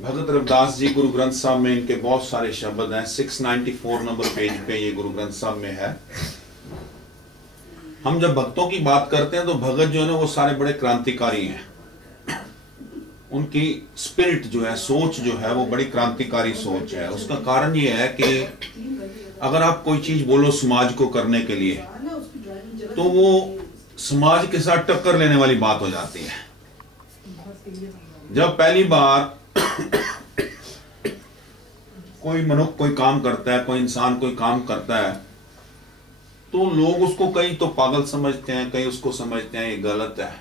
भगत रविदास जी गुरु ग्रंथ साहब में इनके बहुत सारे शब्द हैं। 694 नंबर पेज पे ये गुरु ग्रंथ साहब में है। हम जब भक्तों की बात करते हैं तो भगत जो है ना वो सारे बड़े क्रांतिकारी हैं। उनकी स्पिरिट जो है, सोच जो है वो बड़ी क्रांतिकारी सोच है। उसका कारण ये है कि अगर आप कोई चीज बोलो समाज को करने के लिए तो वो समाज के साथ टक्कर लेने वाली बात हो जाती है। जब पहली बार कोई मनुष्य कोई काम करता है, कोई इंसान कोई काम करता है, तो लोग उसको कई तो पागल समझते हैं, कई उसको समझते हैं ये गलत है।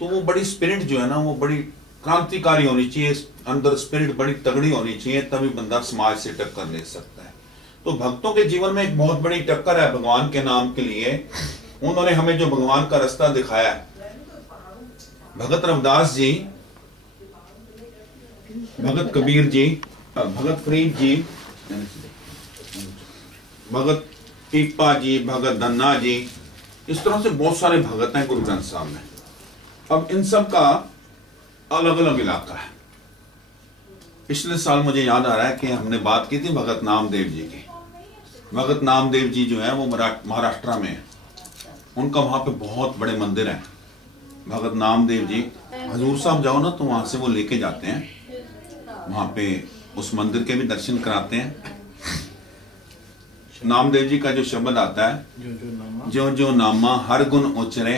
तो वो बड़ी स्पिरिट जो है ना वो बड़ी क्रांतिकारी होनी चाहिए, अंदर स्पिरिट बड़ी तगड़ी होनी चाहिए, तभी बंदा समाज से टक्कर ले सकता है। तो भक्तों के जीवन में एक बहुत बड़ी टक्कर है भगवान के नाम के लिए। उन्होंने हमें जो भगवान का रास्ता दिखाया है, भगत रविदास जी, भगत कबीर जी, भगत फरीद जी, भगत पीपा जी, भगत धन्ना जी, इस तरह से बहुत सारे भगत हैं गुरु ग्रंथ साहब में। अब इन सब का अलग अलग इलाका है। पिछले साल मुझे याद आ रहा है कि हमने बात की थी भगत नामदेव जी की। भगत नामदेव जी जो है वो महाराष्ट्र में है। उनका वहां पे बहुत बड़े मंदिर हैं। भगत नामदेव जी, हजूर साहब जाओ ना तो वहां से वो लेके जाते हैं, वहां पे उस मंदिर के भी दर्शन कराते हैं। नामदेव जी का जो शब्द आता है, जो जो नामा हर गुण उचरे,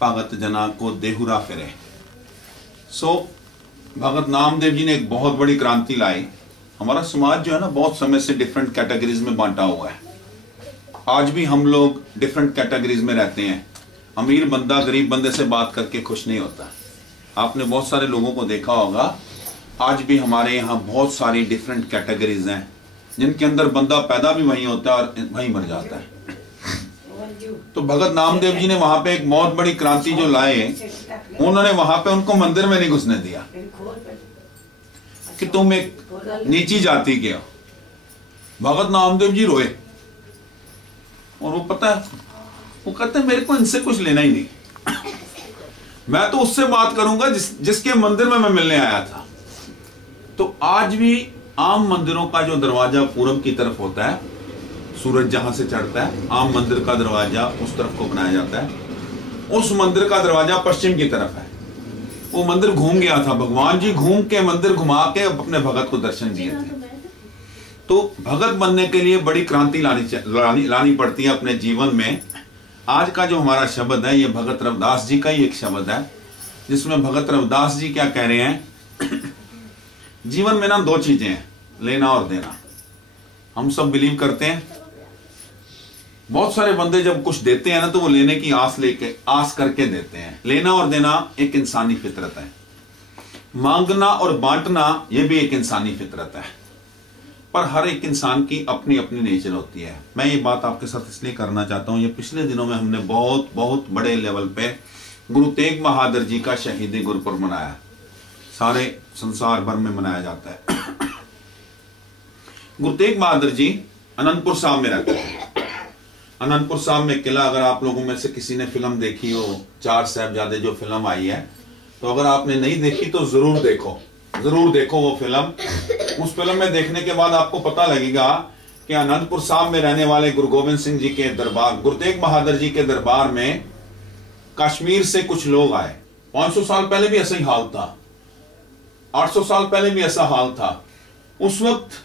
भगत जना को देहुरा फिरे। सो भगत नामदेव जी ने एक बहुत बड़ी क्रांति लाई। हमारा समाज जो है ना बहुत समय से डिफरेंट कैटेगरीज में बांटा हुआ है। आज भी हम लोग डिफरेंट कैटेगरीज में रहते हैं। अमीर बंदा गरीब बंदे से बात करके खुश नहीं होता। आपने बहुत सारे लोगों को देखा होगा, आज भी हमारे यहाँ बहुत सारी डिफरेंट कैटेगरीज हैं, जिनके अंदर बंदा पैदा भी वहीं होता है और वहीं मर जाता है। तो भगत नामदेव जी ने वहां पे एक बहुत बड़ी क्रांति जो लाए, उन्होंने वहां पे उनको मंदिर में नहीं घुसने दिया कि तुम एक नीची जाति के हो। भगत नामदेव जी रोए और वो पता है, वो कहते हैं मेरे को इनसे कुछ लेना ही नहीं, मैं तो उससे बात करूंगा जिसके मंदिर में मैं मिलने आया था। तो आज भी आम मंदिरों का जो दरवाजा पूरब की तरफ होता है, सूरज जहां से चढ़ता है, आम मंदिर का दरवाजा उस तरफ को बनाया जाता है। उस मंदिर का दरवाजा पश्चिम की तरफ है। वो मंदिर घूम गया था, भगवान जी घूम के मंदिर घुमा के अपने भगत को दर्शन दिए थे। तो भगत बनने के लिए बड़ी क्रांति लानी पड़ती है अपने जीवन में। आज का जो हमारा शब्द है ये भगत रविदास जी का ही एक शब्द है, जिसमें भगत रविदास जी क्या कह रहे हैं, जीवन में ना दो चीजें हैं, लेना और देना। हम सब बिलीव करते हैं, बहुत सारे बंदे जब कुछ देते हैं ना तो वो लेने की आस करके देते हैं। लेना और देना एक इंसानी फितरत है। मांगना और बांटना ये भी एक इंसानी फितरत है। पर हर एक इंसान की अपनी अपनी नेचर होती है। मैं ये बात आपके साथ इसलिए करना चाहता हूँ, ये पिछले दिनों में हमने बहुत बहुत बड़े लेवल पे गुरु तेग बहादुर जी का शहीदी गुरुपुरब मनाया। सारे संसार भर में मनाया जाता है। गुरु तेग बहादुर जी अनंतपुर साहब में रहते हैं। अनंतपुर साहब में किला, अगर आप लोगों में से किसी ने फिल्म देखी हो, चार साहिबजादे जो फिल्म आई है, तो अगर आपने नहीं देखी तो जरूर देखो वो फिल्म। उस फिल्म में देखने के बाद आपको पता लगेगा कि अनंतपुर साहब में रहने वाले गुरु गोविंद सिंह जी के दरबार, गुरु तेग बहादुर जी के दरबार में कश्मीर से कुछ लोग आए। 500 साल पहले भी ऐसा ही हाल था, 800 साल पहले भी ऐसा हाल था। उस वक्त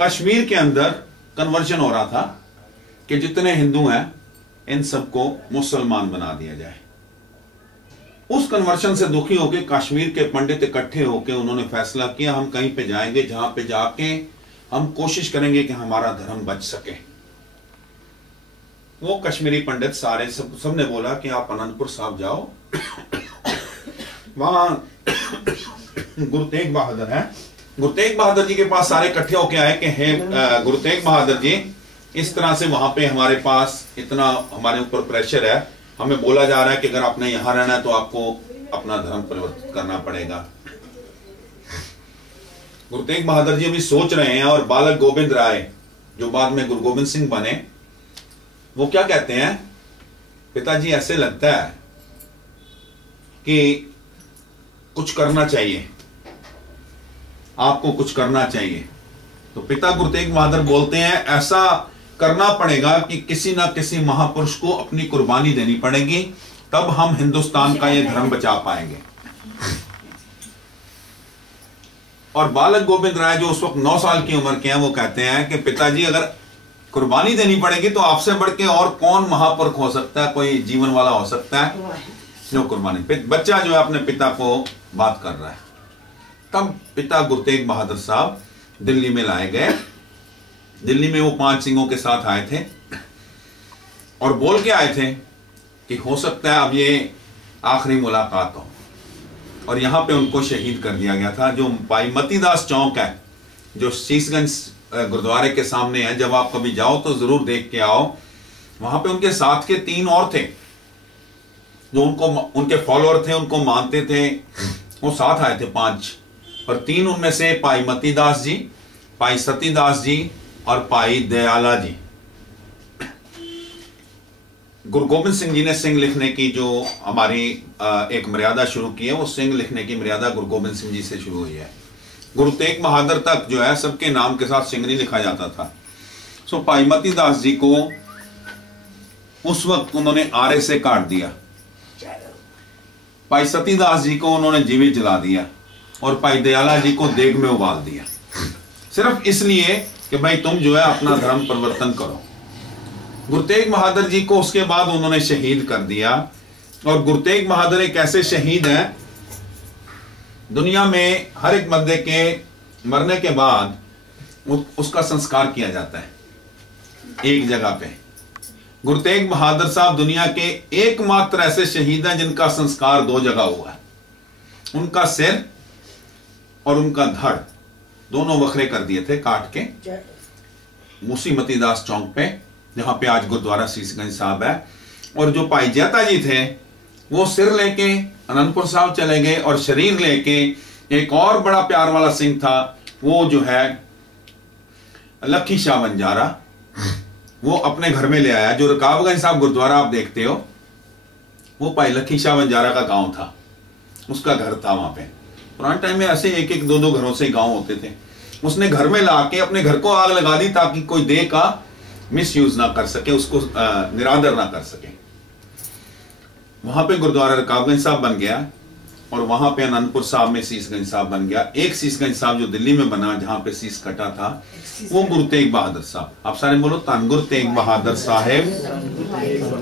कश्मीर के अंदर कन्वर्जन हो रहा था कि जितने हिंदू हैं इन सबको मुसलमान बना दिया जाए। उस कन्वर्शन से दुखी होकर कश्मीर के पंडित इकट्ठे होकर उन्होंने फैसला किया, हम कहीं पे जाएंगे जहां पे जाके हम कोशिश करेंगे कि हमारा धर्म बच सके। वो कश्मीरी पंडित सारे सबने बोला कि आप अनंतपुर साहब जाओ, वहां गुरु तेग बहादुर है। गुरु तेग बहादुर जी के पास सारे इकट्ठे होके आए कि हे गुरु तेग बहादुर जी, इस तरह से वहां पे हमारे पास इतना हमारे ऊपर प्रेशर है, हमें बोला जा रहा है कि अगर आपने यहां रहना है तो आपको अपना धर्म परिवर्तित करना पड़ेगा। गुरु तेग बहादुर जी अभी सोच रहे हैं और बालक गोविंद राय जो बाद में गुरु गोविंद सिंह बने, वो क्या कहते हैं, पिताजी ऐसे लगता है कि कुछ करना चाहिए। आपको कुछ करना चाहिए। तो पिता गुरु तेग बहादुर बोलते हैं ऐसा करना पड़ेगा कि किसी ना किसी महापुरुष को अपनी कुर्बानी देनी पड़ेगी, तब हम हिंदुस्तान का ये धर्म बचा पाएंगे। और बालक गोविंद राय जो उस वक्त 9 साल की उम्र के हैं, वो कहते हैं कि पिताजी अगर कुर्बानी देनी पड़ेगी तो आपसे बढ़ के और कौन महापुरुष हो सकता है, कोई जीवन वाला हो सकता है जो कुर्बानी। बच्चा जो है अपने पिता को बात कर रहा है। तब पिता गुरु तेग बहादुर साहब दिल्ली में लाए गए। दिल्ली में वो 5 सिंहों के साथ आए थे और बोल के आए थे कि हो सकता है अब ये आखिरी मुलाकात हो। और यहाँ पे उनको शहीद कर दिया गया था। जो भाई मतीदास चौक है जो शीशगंज गुरुद्वारे के सामने है, जब आप कभी जाओ तो जरूर देख के आओ। वहां पे उनके साथ के 3 और थे जो उनके फॉलोअर थे, उनको मानते थे। वो साथ आए थे 5, और 3 उनमें से भाई मतीदास जी, भाई सतीदास जी और भाई दयाला जी। गुरु गोबिंद सिंह जी ने सिंह लिखने की जो हमारी एक मर्यादा शुरू की है, वो सिंह लिखने की मर्यादा गुरु गोबिंद सिंह जी से शुरू हुई है। गुरु तेग बहादुर तक जो है सबके नाम के साथ सिंह नहीं लिखा जाता था। सो भाई मतीदास जी को उस वक्त उन्होंने आरे से काट दिया, भाई सतीदास जी को उन्होंने जीवित जला दिया, और भाई दयाला जी को देग में उबाल दिया, सिर्फ इसलिए कि भाई तुम जो है अपना धर्म परिवर्तन करो। गुरु तेग बहादुर जी को उसके बाद उन्होंने शहीद कर दिया। और गुरु तेग बहादुर एक ऐसे शहीद हैं, दुनिया में हर एक बंदे के मरने के बाद उसका संस्कार किया जाता है एक जगह पे। गुरु तेग बहादुर साहब दुनिया के एकमात्र ऐसे शहीद हैं जिनका संस्कार 2 जगह हुआ है। उनका सिर और उनका धड़ दोनों वखरे कर दिए थे काट के, मूसी मतीदास चौक पे, जहां पे आज गुरुद्वारा शीशगंज साहब है। और जो भाई जैता जी थे वो सिर लेके अनंतपुर साहब चले गए, और शरीर लेके एक और बड़ा प्यार वाला सिंह था, वो जो है लखी शाह बंजारा, वो अपने घर में ले आया। जो रकाबगंज साहब गुरुद्वारा आप देखते हो, वो भाई लखी शाह बंजारा का गांव था, उसका घर था वहां पे। पुराने टाइम में ऐसे 1-1, 2-2 घरों से गांव होते थे। उसने घर में लाके अपने घर को आग लगा दी ताकि कोई देह का मिस यूज ना कर सके, उसको निरादर ना कर सके। वहां पे गुरुद्वारा रकाबगंज साहब बन गया, और वहां पे अनंतपुर साहब में शीशगंज साहब बन गया। एक शीशगंज साहब जो दिल्ली में बना, जहां पे शीश कटा था, वो गुरु तेग बहादुर साहब। आप सारे बोलो धन गुरु तेग बहादुर साहेब, धन गुरु तेग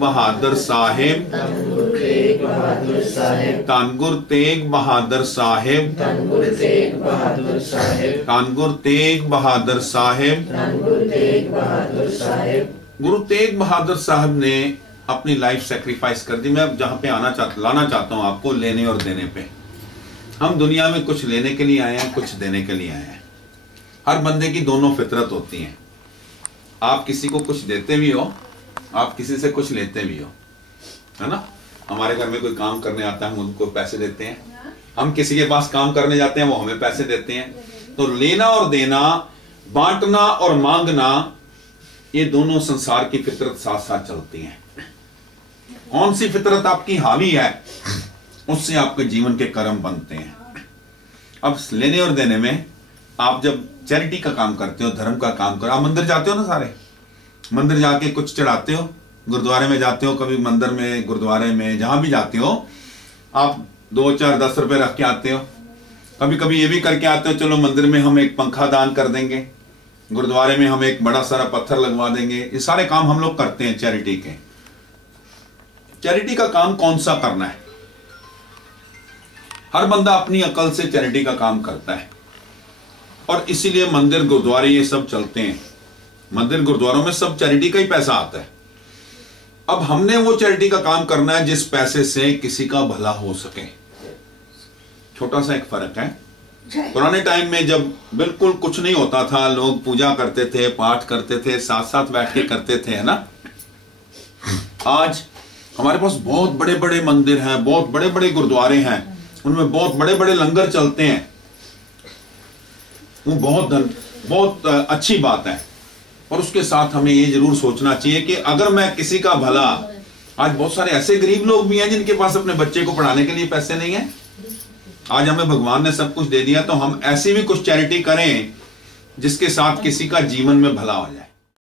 बहादुर साहेब, धन गुरु तेग बहादुर साहेब, धन गुरु तेग बहादुर साहेब, धन गुरु तेग बहादुर साहेब, धन गुरु तेग बहादुर साहेब, धन गुरु तेग बहादुर साहेब। गुरु तेग बहादुर साहब ने अपनी लाइफ सेक्रीफाइस कर दी। मैं जहां पे लाना चाहता हूं आपको लेने और देने पे। हम दुनिया में कुछ लेने के लिए आए हैं, कुछ देने के लिए आए हैं। हर बंदे की दोनों फितरत होती हैं। आप किसी को कुछ देते भी हो, आप किसी से कुछ लेते भी हो, है ना। हमारे घर में कोई काम करने आता है, हम उनको पैसे देते हैं। हम किसी के पास काम करने जाते हैं, वो हमें पैसे देते हैं। तो लेना और देना, बांटना और मांगना, ये दोनों संसार की फितरत साथ साथ चलती हैं। कौन सी फितरत आपकी हावी है, उससे आपके जीवन के कर्म बनते हैं। अब लेने और देने में, आप जब चैरिटी का काम करते हो, धर्म का काम करो, आप मंदिर जाते हो ना, सारे मंदिर जाके कुछ चढ़ाते हो, गुरुद्वारे में जाते हो, कभी मंदिर में, गुरुद्वारे में, जहां भी जाते हो, आप 2, 4, 10 रुपए रख के आते हो। कभी कभी ये भी करके आते हो, चलो मंदिर में हम एक पंखा दान कर देंगे, गुरुद्वारे में हम एक बड़ा सारा पत्थर लगवा देंगे। ये सारे काम हम लोग करते हैं चैरिटी के। चैरिटी का काम कौन सा करना है? हर बंदा अपनी अकल से चैरिटी का काम करता है, और इसीलिए मंदिर, गुरुद्वारे ये सब चलते हैं। मंदिर गुरुद्वारों में सब चैरिटी का ही पैसा आता है। अब हमने वो चैरिटी का काम करना है जिस पैसे से किसी का भला हो सके। छोटा सा एक फर्क है। पुराने टाइम में जब बिल्कुल कुछ नहीं होता था, लोग पूजा करते थे, पाठ करते थे, साथ साथ बैठ के करते थे, है ना। आज हमारे पास बहुत बड़े बड़े मंदिर हैं, बहुत बड़े बड़े गुरुद्वारे हैं, उनमें बहुत बड़े बड़े लंगर चलते हैं। वो बहुत अच्छी बात है। और उसके साथ हमें ये जरूर सोचना चाहिए कि अगर मैं किसी का भला, आज बहुत सारे ऐसे गरीब लोग भी हैं जिनके पास अपने बच्चे को पढ़ाने के लिए पैसे नहीं है, आज हमें भगवान ने सब कुछ दे दिया, तो हम ऐसी भी कुछ चैरिटी करें जिसके साथ किसी का जीवन में भला हो जाए।